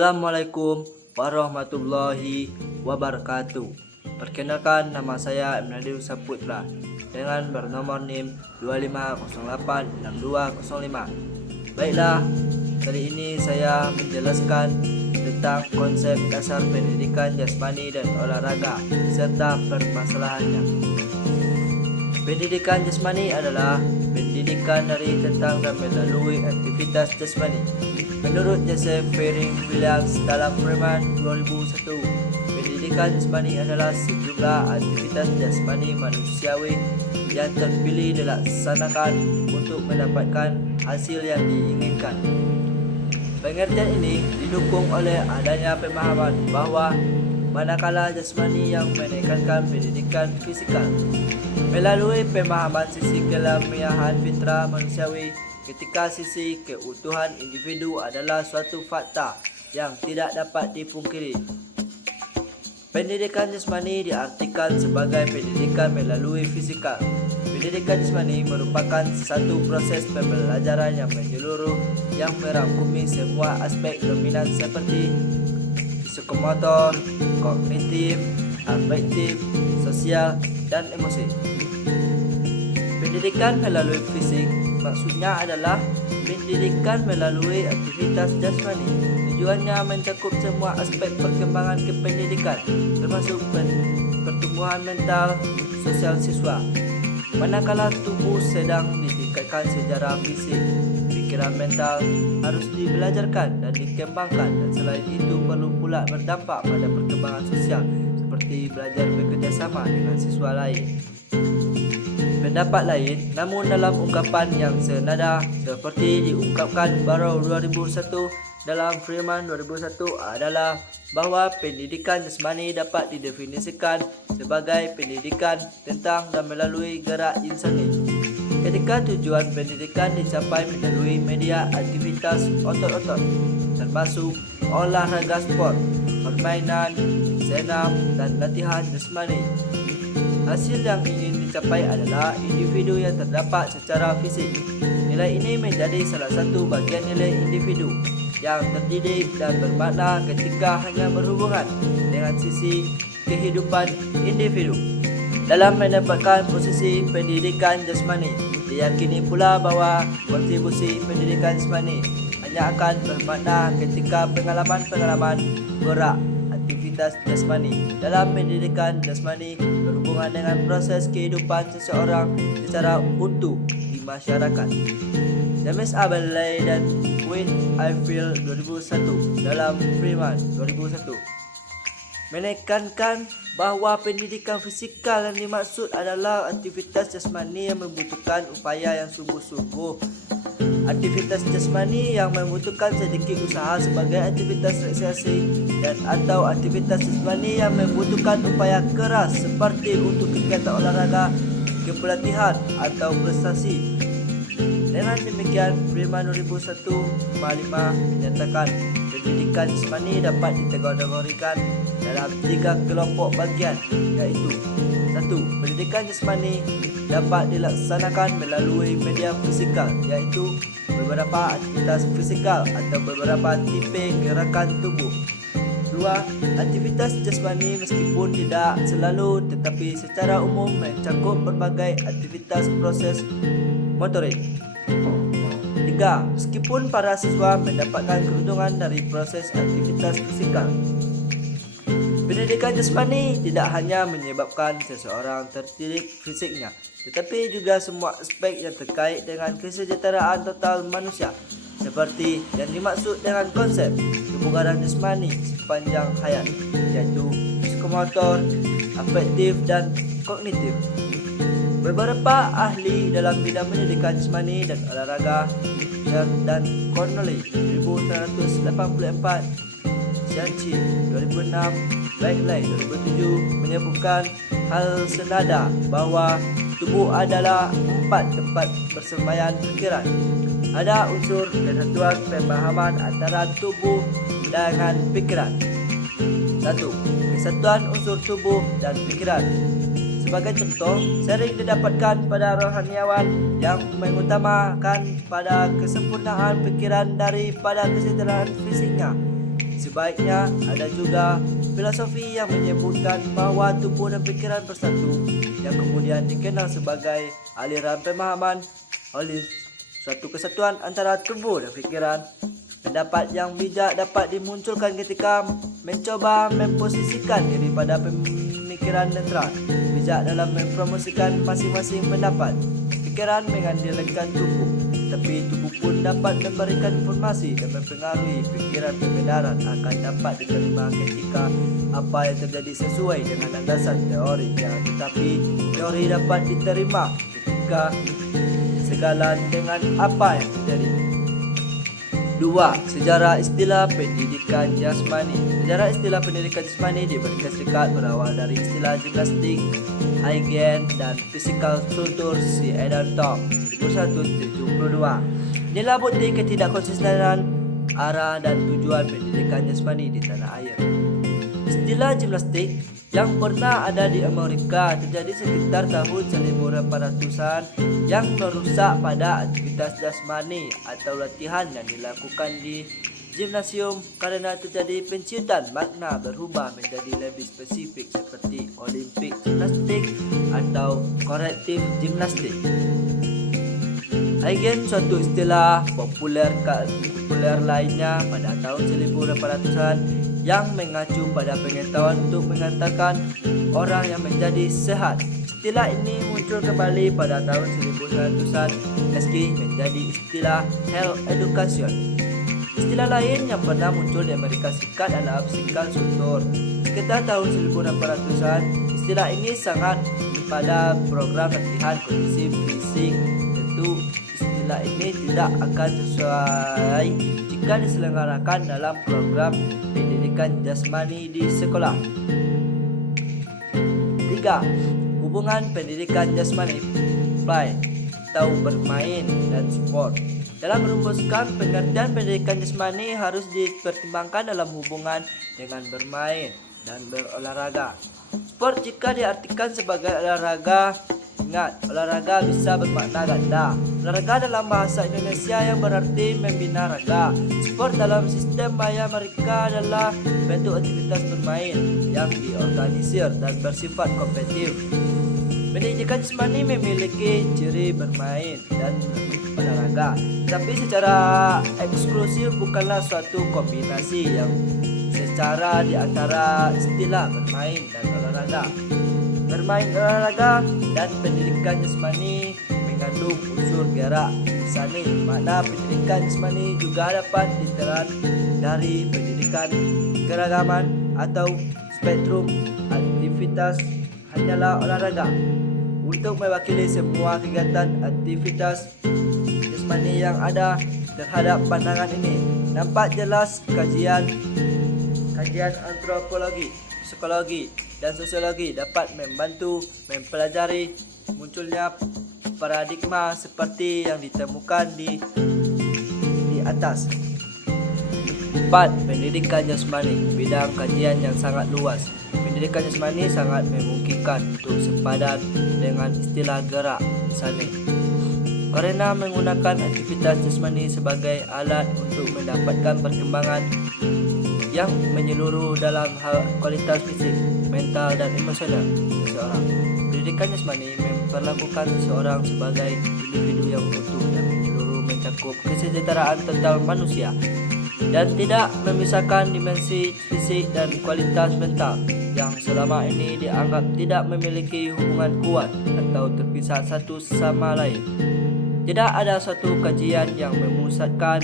Assalamualaikum warahmatullahi wabarakatuh. Perkenalkan, nama saya Imnadil Saputra dengan bernomor NIM 25086205. Baiklah, kali ini saya menjelaskan tentang konsep dasar pendidikan jasmani dan olahraga serta permasalahannya. Pendidikan jasmani adalah pendidikan dari tentang dan melalui aktivitas jasmani. Menurut Joseph Fielding Williams dalam Freeman 2001, pendidikan jasmani adalah sejumlah aktivitas jasmani manusiawi yang terpilih dilaksanakan untuk mendapatkan hasil yang diinginkan. Pengertian ini didukung oleh adanya pemahaman bahwa manakala jasmani yang menekankan pendidikan fisikal melalui pemahaman sisi keilmiahan fitrah manusiawi, ketika sisi keutuhan individu adalah suatu fakta yang tidak dapat dipungkiri. Pendidikan jasmani diartikan sebagai pendidikan melalui fisikal. Pendidikan jasmani merupakan satu proses pembelajaran yang menyeluruh yang merangkumi semua aspek dominan seperti psikomotor, kognitif, afektif, sosial, dan emosi. Pendidikan melalui fisik maksudnya adalah pendidikan melalui aktivitas jasmani. Tujuannya mencakup semua aspek perkembangan kependidikan, termasuk pertumbuhan mental sosial siswa. Manakala tubuh sedang ditingkatkan secara fisik, pikiran mental harus dibelajarkan dan dikembangkan, dan selain itu perlu pula berdampak pada perkembangan sosial seperti belajar bekerjasama dengan siswa lain. Pendapat lain, namun dalam ungkapan yang senada seperti diungkapkan Barrow 2001 dalam Freeman 2001 adalah bahawa pendidikan jasmani dapat didefinisikan sebagai pendidikan tentang dan melalui gerak insani. Ketika tujuan pendidikan dicapai melalui media aktivitas otot-otot, termasuk olahraga sport, permainan, senam, dan latihan jasmani. Hasil yang ingin dicapai adalah individu yang terdapat secara fisik. Nilai ini menjadi salah satu bagian nilai individu yang terdidik dan bermakna ketika hanya berhubungan dengan sisi kehidupan individu. Dalam mendapatkan posisi pendidikan jasmani, diyakini pula bahawa kontribusi pendidikan jasmani hanya akan bermakna ketika pengalaman-pengalaman gerak aktivitas jasmani dalam pendidikan jasmani berhubungan dengan proses kehidupan seseorang secara utuh di masyarakat. James Abelay dan Wade Ifill 2001 dalam Freeman 2001 menekankan bahawa pendidikan fisikal yang dimaksud adalah aktivitas jasmani yang membutuhkan upaya yang sungguh-sungguh. Aktivitas jasmani yang membutuhkan sedikit usaha sebagai aktivitas rekreasi dan atau aktivitas jasmani yang membutuhkan upaya keras seperti untuk kegiatan olahraga, kepelatihan atau prestasi. Dengan demikian, Freeman 2001 menyatakan pendidikan jasmani dapat dikategorikan dalam 3 kelompok bagian, iaitu 1. Pendidikan jasmani dapat dilaksanakan melalui media fisikal, iaitu beberapa aktivitas fisikal atau beberapa tipe gerakan tubuh. 2. Aktivitas jasmani meskipun tidak selalu tetapi secara umum mencakup berbagai aktivitas proses motorik. 3. Meskipun para siswa mendapatkan keuntungan dari proses aktivitas fisikal. Pendidikan jasmani tidak hanya menyebabkan seseorang terdidik fisiknya, tetapi juga semua aspek yang terkait dengan kesejahteraan total manusia, seperti yang dimaksud dengan konsep kebugaran jasmani sepanjang hayat, yaitu psikomotor, afektif, dan kognitif. Beberapa ahli dalam bidang pendidikan jasmani dan olahraga, dan Connolly 1984, Xianqi 2006, Blackley 2007 menyebutkan hal senada bahawa tubuh adalah 4 tempat persemaian fikiran. Ada unsur kesatuan pemahaman antara tubuh dengan pikiran. 1. Kesatuan unsur tubuh dan pikiran. Sebagai contoh, sering didapatkan pada rohaniawan yang mengutamakan pada kesempurnaan pikiran daripada kesejahteraan fisiknya. Sebaiknya ada juga filosofi yang menyebutkan bahwa tubuh dan pikiran bersatu, yang kemudian dikenal sebagai aliran pemahaman oleh suatu kesatuan antara tubuh dan pikiran. Pendapat yang bijak dapat dimunculkan ketika mencoba memposisikan diri pada pemikiran netral, bijak dalam mempromosikan masing-masing pendapat. Pikiran mengandalkan tubuh, tapi tubuh pun dapat memberikan informasi dan mempengaruhi pikiran. Perbedaan akan dapat diterima ketika apa yang terjadi sesuai dengan landasan teorinya, tetapi teori dapat diterima ketika segalan dengan apa yang terjadi. 2. Sejarah istilah pendidikan jasmani. Sejarah istilah pendidikan jasmani di Amerika Serikat berawal dari istilah gimnastik, hygiene, dan physical structure si Adam Tom 1972. Inilah bukti ketidakkonsistenan arah dan tujuan pendidikan jasmani di tanah air. Istilah gimnastik yang pernah ada di Amerika terjadi sekitar tahun 1800-an yang merusak pada aktivitas jasmani atau latihan yang dilakukan di gimnasium karena terjadi penciutan makna berubah menjadi lebih spesifik seperti Olympic gymnastik atau corrective gymnastik. Hygiene suatu istilah populer lainnya pada tahun 1800-an yang mengacu pada pengetahuan untuk mengantarkan orang yang menjadi sehat. Istilah ini muncul kembali pada tahun 1900-an meski menjadi istilah health education. Istilah lain yang pernah muncul di Amerika Serikat adalah physical structure. Sekitar tahun 1800-an, istilah ini sangat pada program latihan kondisi fisik. Tentu istilah ini tidak akan sesuai jika diselenggarakan dalam program pendidikan jasmani di sekolah. 3. Hubungan pendidikan jasmani, play atau bermain dan sport. Dalam merumuskan pengertian pendidikan jasmani harus dipertimbangkan dalam hubungan dengan bermain dan berolahraga. Sport jika diartikan sebagai olahraga, ingat, olahraga bisa bermakna ganda. Olahraga dalam bahasa Indonesia yang berarti membina raga. Sport dalam sistem maya mereka adalah bentuk aktivitas bermain yang diorganisir dan bersifat kompetitif. Pendidikan jasmani memiliki ciri bermain dan olahraga, tapi secara eksklusif bukanlah suatu kombinasi yang secara di antara istilah bermain dan olahraga. Bermain, olahraga, dan pendidikan jasmani mengandung unsur gerak insani. Makna pendidikan jasmani juga dapat diterang dari pendidikan keragaman atau spektrum aktivitas hanyalah olahraga. Untuk mewakili semua kegiatan aktivitas jasmani yang ada terhadap pandangan ini, nampak jelas kajian antropologi, psikologi, dan sosiologi dapat membantu mempelajari munculnya paradigma seperti yang ditemukan di atas. 4. Pendidikan jasmani, bidang kajian yang sangat luas. Pendidikan jasmani sangat memungkinkan untuk sepadan dengan istilah gerak insani karena menggunakan aktivitas jasmani sebagai alat untuk mendapatkan perkembangan yang menyeluruh dalam hal kualitas fisik, mental, dan emosional seseorang. Pendidikan jasmani memperlakukan seseorang sebagai individu yang utuh dan menyeluruh, mencakup kesejahteraan total manusia dan tidak memisahkan dimensi fisik dan kualitas mental yang selama ini dianggap tidak memiliki hubungan kuat atau terpisah satu sama lain. Tidak ada suatu kajian yang memusatkan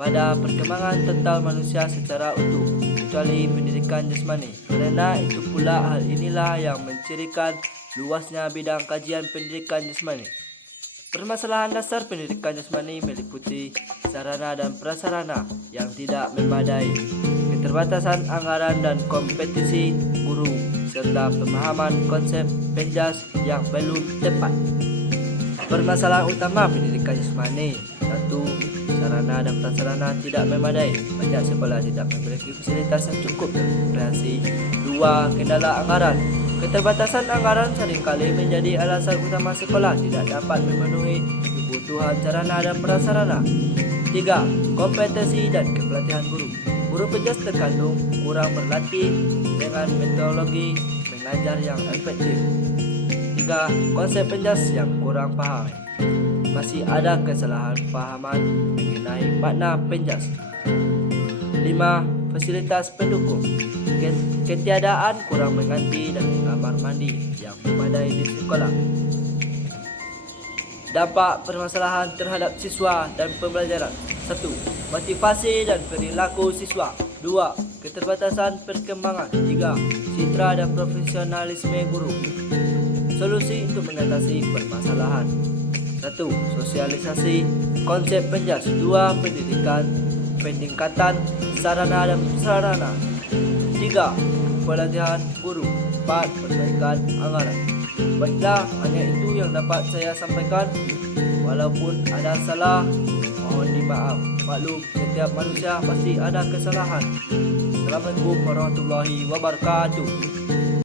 pada perkembangan total manusia secara utuh kecuali pendidikan jasmani. Karena itu pula hal inilah yang mencirikan luasnya bidang kajian pendidikan jasmani. Permasalahan dasar pendidikan jasmani meliputi sarana dan prasarana yang tidak memadai, keterbatasan anggaran dan kompetisi guru, serta pemahaman konsep penjas yang belum tepat. Permasalahan utama pendidikan jasmani: 1. Sarana dan prasarana tidak memadai. Banyak sekolah tidak memiliki fasilitas yang cukup dan rekreasi. 2. Kendala anggaran. Keterbatasan anggaran seringkali menjadi alasan utama sekolah tidak dapat memenuhi kebutuhan sarana dan prasarana. 3. Kompetensi dan kepelatihan guru. Guru penjas terkandung kurang berlatih dengan metodologi mengajar yang efektif. 3. Konsep penjas yang kurang paham. Masih ada kesalahan pahaman mengenai makna penjas. 5. Fasilitas pendukung. Ketiadaan kurang mengganti dan kamar mandi yang memadai di sekolah. Dampak permasalahan terhadap siswa dan pembelajaran. 1. Motivasi dan perilaku siswa. 2. Keterbatasan perkembangan. 3. Citra dan profesionalisme guru. Solusi untuk mengatasi permasalahan. 1. Sosialisasi konsep penjas. 2. Peningkatan sarana dan prasarana. 3. Pelatihan guru. 4. Perbaikan anggaran. Baiklah, hanya itu yang dapat saya sampaikan. Walaupun ada salah, mohon dimaaf. Maklum, setiap manusia pasti ada kesalahan. Assalamualaikum warahmatullahi wabarakatuh.